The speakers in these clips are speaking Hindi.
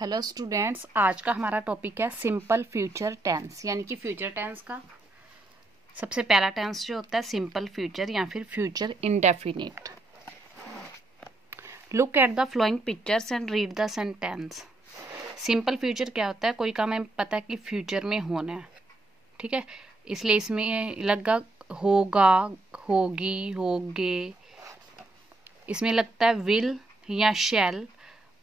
हेलो स्टूडेंट्स, आज का हमारा टॉपिक है सिंपल फ्यूचर टेंस। यानी कि फ्यूचर टेंस का सबसे पहला टेंस जो होता है सिंपल फ्यूचर या फिर future indefinite. Look at the flowing pictures and read the sentence. Simple future क्या होता है? कोई काम हमें पता है कि फ्यूचर में होना है, ठीक है, इसलिए इसमें लगा होगा, होगी, होगे। इसमें लगता है विल या शैल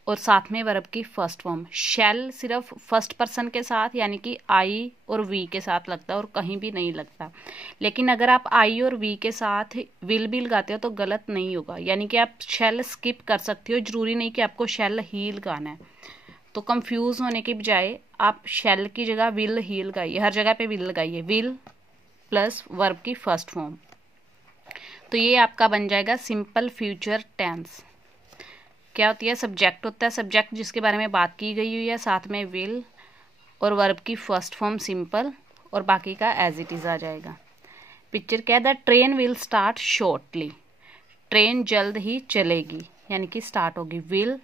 और साथ में वर्ब की फर्स्ट फॉर्म। शैल सिर्फ फर्स्ट पर्सन के साथ यानी कि आई और वी के साथ लगता है और कहीं भी नहीं लगता। लेकिन अगर आप आई और वी के साथ विल भी लगाते हो तो गलत नहीं होगा, यानी कि आप शैल स्किप कर सकते हो। जरूरी नहीं कि आपको शैल ही लगाना है। तो कंफ्यूज होने की बजाय आप शैल की जगह विल ही लगाइए, हर जगह पे विल लगाइए, विल प्लस वर्ब की फर्स्ट फॉर्म। तो ये आपका बन जाएगा सिंपल फ्यूचर टेंस। क्या होती है? सब्जेक्ट होता है, सब्जेक्ट जिसके बारे में बात की गई हुई है, साथ में विल और वर्ब की फर्स्ट फॉर्म सिंपल और बाकी का एज इट इज आ जाएगा। पिक्चर क्या है? The train will start shortly. Train जल्द ही चलेगी यानी कि स्टार्ट होगी, विल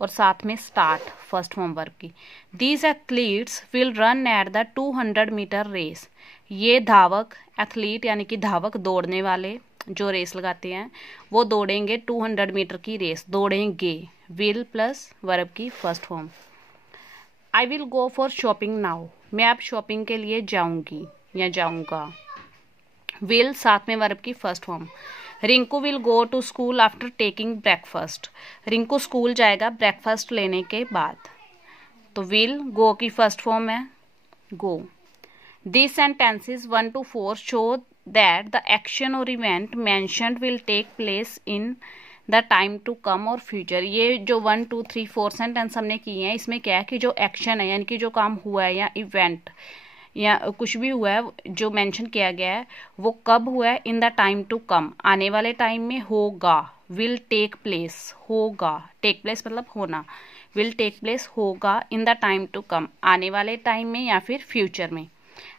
और साथ में स्टार्ट फर्स्ट फॉर्म वर्ब की। These athletes will run at the 200 metre race. ये धावक, एथलीट यानी कि धावक, दौड़ने वाले जो रेस लगाते हैं वो दौड़ेंगे 200 मीटर की रेस, दौड़ेंगे, विल प्लस वर्ब की first form. I will go for shopping now. मैं अब शॉपिंग के लिए जाऊंगी या जाऊंगा, विल साथ में वर्ब की first form. Rinku will go to school after taking breakfast. Rinku school जाएगा ब्रेकफास्ट लेने के बाद, तो विल गो की फर्स्ट फॉर्म है गो। These sentences 1 to 4 show that the action or event mentioned will take place in the time to come or future। ये जो 1 2 3 4 सेंटेंस हमने किए हैं, इसमें क्या है कि जो एक्शन है यानी कि जो काम हुआ है या इवेंट या कुछ भी हुआ है जो मेंशन किया गया है वो कब हुआ है? In the time to come, आने वाले टाइम में होगा। विल टेक प्लेस, होगा, टेक प्लेस मतलब होना, विल टेक प्लेस होगा in the time to come, आने वाले टाइम में या फिर फ्यूचर में।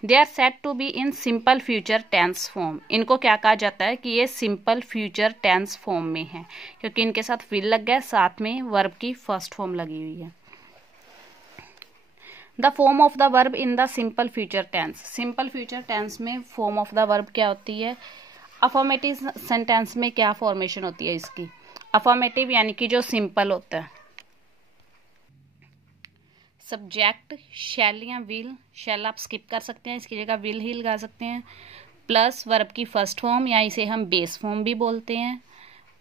They are set to be in simple future tense form. इनको क्या कहा जाता है कि ये सिंपल फ्यूचर टेंस फॉर्म में है, क्योंकि इनके साथ विल लग गया, साथ में वर्ब की फर्स्ट फॉर्म लगी हुई है। The form of the verb in the simple future tense. Simple future tense में फॉर्म ऑफ द वर्ब क्या होती है? अफर्मेटिव सेंटेंस में क्या फॉर्मेशन होती है इसकी? अफर्मेटिव यानी कि जो सिंपल होता है, सब्जेक्ट शैल या विल, शैल आप स्किप कर सकते हैं, इसकी जगह विल ही लगा सकते हैं, प्लस वर्ब की फर्स्ट फॉर्म या इसे हम बेस फॉर्म भी बोलते हैं,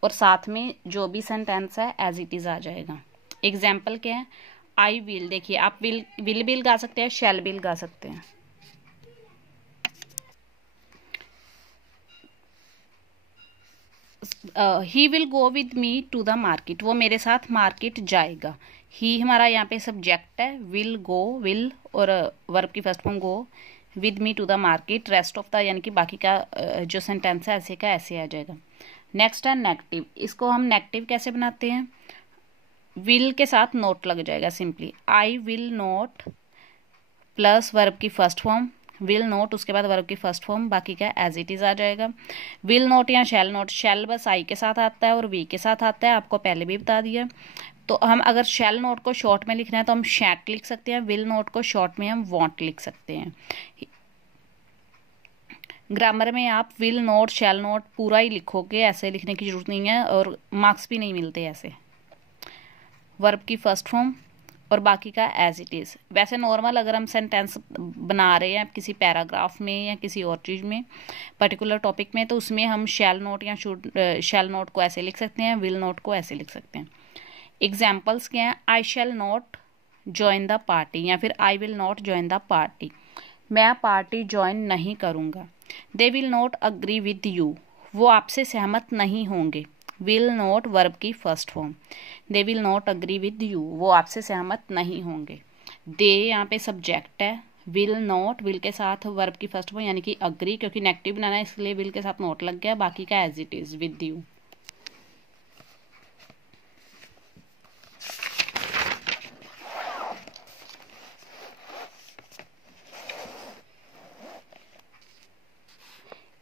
और साथ में जो भी सेंटेंस है एज इट इज आ जाएगा। एग्जाम्पल क्या है? आई विल, देखिए आप विल भी लगा सकते हैं, शैल भी लगा सकते हैं। He will go with me to the market. वो मेरे साथ मार्केट जाएगा। ही हमारा यहाँ पे सब्जेक्ट है, विल गो, विल और वर्ब की first form go, with me to the market. Rest of the यानी कि बाकी का जो सेंटेंस है ऐसे का ऐसे आ जाएगा। नेक्स्ट है नेगेटिव। इसको हम नेगेटिव कैसे बनाते हैं? विल के साथ नोट लग जाएगा simply. I will not plus verb की फर्स्ट फॉर्म, विल नोट उसके बाद वर्ब की फर्स्ट फॉर्म, बाकी का एज इट इज आ जाएगा। विल नोट या शैल नोट, शैल बस आई के साथ आता है और वी के साथ आता है, आपको पहले भी बता दिया। तो हम अगर शैल नोट को शॉर्ट में लिखना है तो हम शैट लिख सकते हैं, विल नोट को शॉर्ट में हम वॉन्ट लिख सकते हैं। ग्रामर में आप विल नोट शैल नोट पूरा ही लिखोगे, ऐसे लिखने की जरूरत नहीं है और मार्क्स भी नहीं मिलते ऐसे। वर्ब की फर्स्ट फॉर्म और बाकी का एज इट इज़। वैसे नॉर्मल अगर हम सेंटेंस बना रहे हैं किसी पैराग्राफ में या किसी और चीज़ में, पर्टिकुलर टॉपिक में, तो उसमें हम शैल नोट या शुड शैल नोट को ऐसे लिख सकते हैं, विल नोट को ऐसे लिख सकते हैं। एग्जाम्पल्स क्या हैं? I shall not join the party या फिर I will not join the party. मैं पार्टी ज्वाइन नहीं करूँगा। They will not agree with you. वो आपसे सहमत नहीं होंगे। विल नॉट वर्ब की first form. They will not agree with you, वो आपसे सहमत नहीं होंगे। दे यहाँ पे सब्जेक्ट है, विल नॉट विल के साथ वर्ब की फर्स्ट फॉर्म यानी कि अग्री, क्योंकि नेगेटिव बनाना है इसलिए विल के साथ नोट लग गया, बाकी का as it is with you.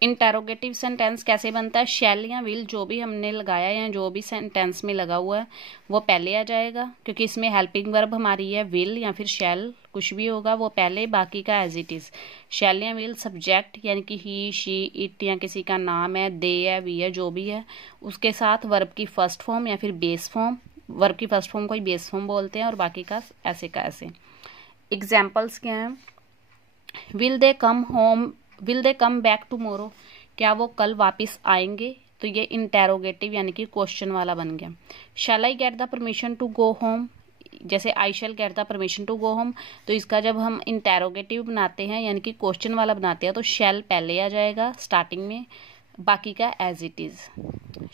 Interrogative sentence कैसे बनता है, शैल या विल जो भी हमने लगाया या जो भी सेंटेंस में लगा हुआ है वो पहले आ जाएगा, क्योंकि इसमें हेल्पिंग वर्ब हमारी है विल या फिर शैल, कुछ भी होगा वो पहले, बाकी का एज इट इज। शैल या विल सब्जेक्ट यानी कि ही शी इट या किसी का नाम है, दे है, वी है, जो भी है, उसके साथ वर्ब की फर्स्ट फॉर्म या फिर बेस फॉर्म। वर्ब की फर्स्ट फॉर्म को ही बेस फॉर्म बोलते हैं और बाकी का ऐसे। एग्जाम्पल्स क्या हैं, will they come home, will they come back tomorrow, क्या वो कल वापस आएंगे, तो ये इंटेरोगेटिव यानी कि क्वेश्चन वाला बन गया। Shall I get the permission to go home, जैसे I shall get the permission to go home, तो इसका जब हम इंटेरोगेटिव बनाते हैं यानी कि क्वेश्चन वाला बनाते हैं तो शैल पहले आ जाएगा स्टार्टिंग में, बाकी का as it is.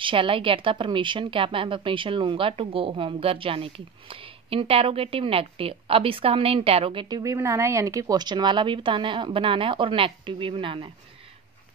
Shall I get the permission, क्या मैं परमिशन लूंगा टू गो होम, घर जाने की। इंटेरोगेटिव नेगेटिव, अब इसका हमने इंटेरोगेटिव भी बनाना है यानी कि क्वेश्चन वाला भी बनाना है और नेगेटिव भी बनाना है,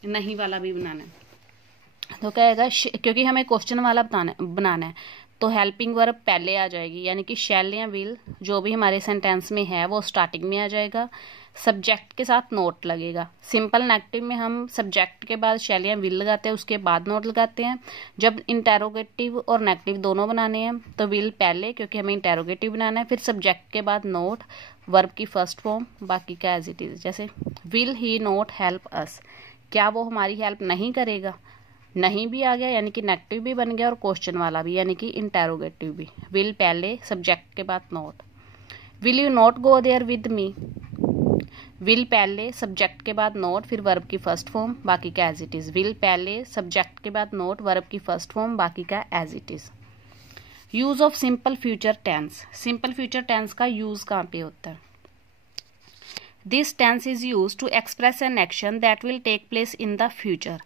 नहीं वाला भी बनाना है। तो क्या आएगा, क्योंकि हमें क्वेश्चन वाला बनाना है तो हेल्पिंग वर्ब पहले आ जाएगी, यानी कि शैल या विल जो भी हमारे सेंटेंस में है वो स्टार्टिंग में आ जाएगा, सब्जेक्ट के साथ नोट लगेगा। सिंपल नेगेटिव में हम सब्जेक्ट के बाद शैल या विल लगाते हैं, उसके बाद नोट लगाते हैं। जब इंटेरोगेटिव और नेगेटिव दोनों बनाने हैं तो विल पहले, क्योंकि हमें इंटेरोगेटिव बनाना है, फिर सब्जेक्ट के बाद नोट, वर्ब की फर्स्ट फॉर्म, बाकी का एज इट इज। जैसे will he not help us, क्या वो हमारी हेल्प नहीं करेगा, नहीं भी आ गया यानी कि नेगेटिव भी बन गया और क्वेश्चन वाला भी यानी कि इंटेरोगेटिव भी। विल पहले, सब्जेक्ट के बाद not. Will you not go there with me, will पहले, सब्जेक्ट के बाद नोट, फिर वर्ब की फर्स्ट फॉर्म, बाकी का एज इट इज। विल पहले, सब्जेक्ट के बाद नोट, वर्ब की फर्स्ट फॉर्म, बाकी का as it is. Use of simple future tense, simple future tense का यूज कहाँ पे होता है, this tense is use to express an action that will take place in the future.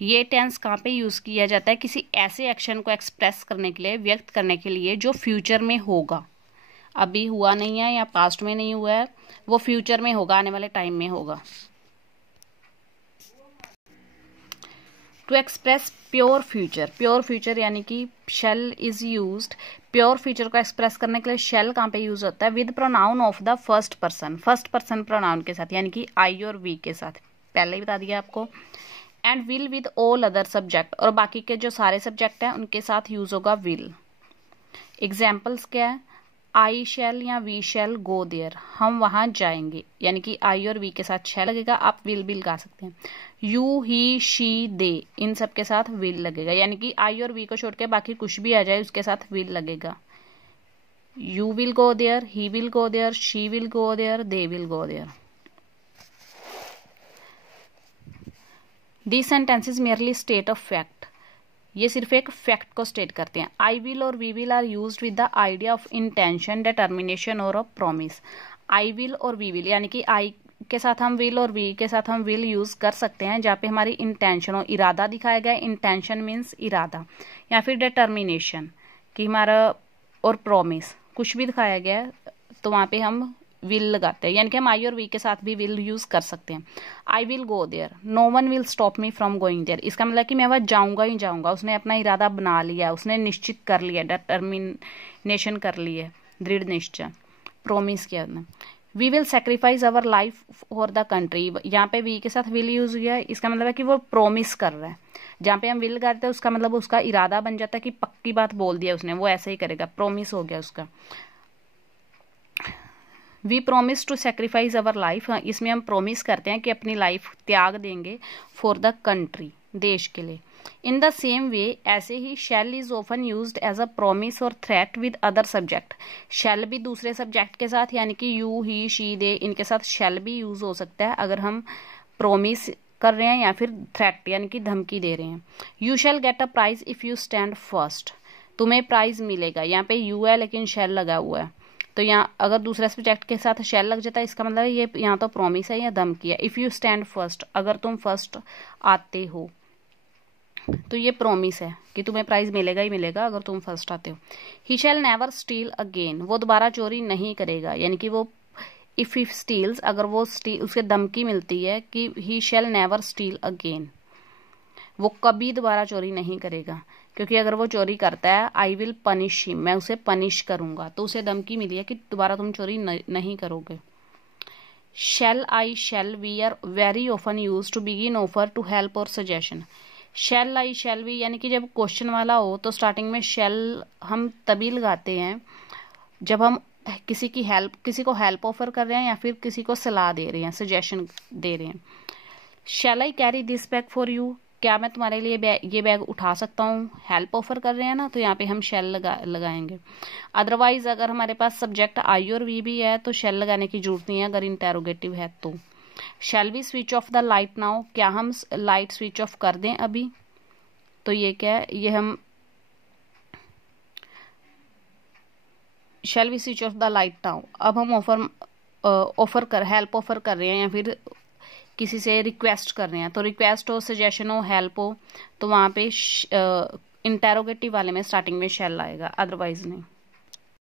ये टेंस कहाँ पे यूज किया जाता है, किसी ऐसे एक्शन को एक्सप्रेस करने के लिए, व्यक्त करने के लिए जो फ्यूचर में होगा, अभी हुआ नहीं है या पास्ट में नहीं हुआ है, वो फ्यूचर में होगा, आने वाले टाइम में होगा। To express pure future, pure future यानी कि shall is used, pure future को एक्सप्रेस करने के लिए शैल कहाँ पे यूज होता है, with pronoun of the first person, first person pronoun के साथ यानी कि आई और वी के साथ, पहले ही बता दिया आपको। And will with all other subject, और बाकी के जो सारे सब्जेक्ट हैं उनके साथ यूज होगा विल। एग्जाम्पल्स क्या है, आई शैल या वी शैल गो देयर, हम वहां जाएंगे, यानी कि आई और वी के साथ शैल लगेगा, आप विल भी लगा सकते हैं। यू ही शी दे, इन सब के साथ विल लगेगा, यानी कि आई और वी को छोड़ के बाकी कुछ भी आ जाए उसके साथ विल लगेगा। You will go there, he will go there, she will go there, they will go there. These sentences merely state a fact, ये सिर्फ एक फैक्ट को स्टेट करते हैं। आई विल और we will are used with the idea of intention, determination और अ प्रॉमिस। आई विल और वी विल यानी कि आई के साथ हम विल और वी के साथ हम विल यूज कर सकते हैं जहाँ पे हमारी इंटेंशन और इरादा दिखाया गया है, इंटेंशन मीन्स इरादा, या फिर डिटर्मिनेशन कि हमारा, और प्रॉमिस कुछ भी दिखाया गया है तो वहाँ पे हम विल लगाते हैं, यानी कि हम आई और वी के साथ भी विल यूज कर सकते हैं। I will go there, no one will stop me from going there, इसका मतलब कि मैं वह जाऊंगा ही जाऊंगा, उसने अपना इरादा बना लिया, उसने निश्चित कर लिया, डिटर्मिनेशन कर ली है, दृढ़ निश्चय, प्रोमिस किया उसने। We will sacrifice our life for the country, यहाँ पे वी के साथ विल यूज हुआ है, इसका मतलब है कि वो प्रोमिस कर रहा है। जहाँ पे हम विल करते हैं उसका मतलब उसका इरादा बन जाता है कि पक्की बात बोल दिया उसने, वो ऐसे ही करेगा, प्रोमिस हो गया उसका। We promise to sacrifice our life, इसमें हम प्रोमिस करते हैं कि अपनी लाइफ त्याग देंगे फॉर द कंट्री, देश के लिए। इन द सेम वे, ऐसे ही shall is often used as a promise और threat with other subject, shall भी दूसरे सब्जेक्ट के साथ यानी कि यू ही शी दे, इनके साथ शैल भी यूज हो सकता है अगर हम प्रोमिस कर रहे हैं या फिर थ्रेट यानी कि धमकी दे रहे हैं। You shall get a prize if you stand first, तुम्हें प्राइज मिलेगा, यहाँ पे यू है लेकिन शैल लगा हुआ है, तो यहाँ अगर दूसरे सब्जेक्ट के साथ शैल लग जाता है इसका मतलब ये यहाँ तो प्रॉमिस है या धमकी है। इफ यू स्टैंड फर्स्ट, अगर तुम फर्स्ट आते हो तो ये प्रॉमिस है कि तुम्हें प्राइज मिलेगा ही मिलेगा अगर तुम फर्स्ट आते हो। ही शैल नेवर स्टील अगेन, वो दोबारा चोरी नहीं करेगा, यानी कि वो इफ ही स्टील्स, अगर वो उसके धमकी मिलती है कि ही शैल नेवर स्टील अगेन, वो कभी दोबारा चोरी नहीं करेगा, क्योंकि अगर वो चोरी करता है आई विल पनिश हिम, मैं उसे पनिश करूंगा, तो उसे धमकी मिली है कि दोबारा तुम चोरी नहीं करोगे। Shall I shall we are very often use to begin offer to help और suggestion. Shall I shall we यानी कि जब क्वेश्चन वाला हो तो स्टार्टिंग में शैल हम तभी लगाते हैं जब हम किसी को हेल्प ऑफर कर रहे हैं या फिर किसी को सलाह दे रहे हैं, सजेशन दे रहे हैं। Shall I carry this bag for you, क्या मैं तुम्हारे लिए ये बैग उठा सकता हूँ। हेल्प ऑफर कर रहे हैं ना, तो यहाँ पे हम शैल लगाएंगे। अदरवाइज अगर हमारे पास सब्जेक्ट आई और वी भी है तो शैल लगाने की जरूरत नहीं है अगर इंटेरोगेटिव है तो। Shall we switch off the light now, क्या हम लाइट स्विच ऑफ कर दें अभी। तो ये क्या है, ये हम shall we switch off the light now. अब हम हेल्प ऑफर कर रहे हैं या फिर किसी से रिक्वेस्ट कर रहे हैं, तो रिक्वेस्ट हो, सजेशन हो, हेल्प हो, तो वहाँ पे इंटेरोगेटिव वाले में स्टार्टिंग में शैल आएगा, अदरवाइज नहीं।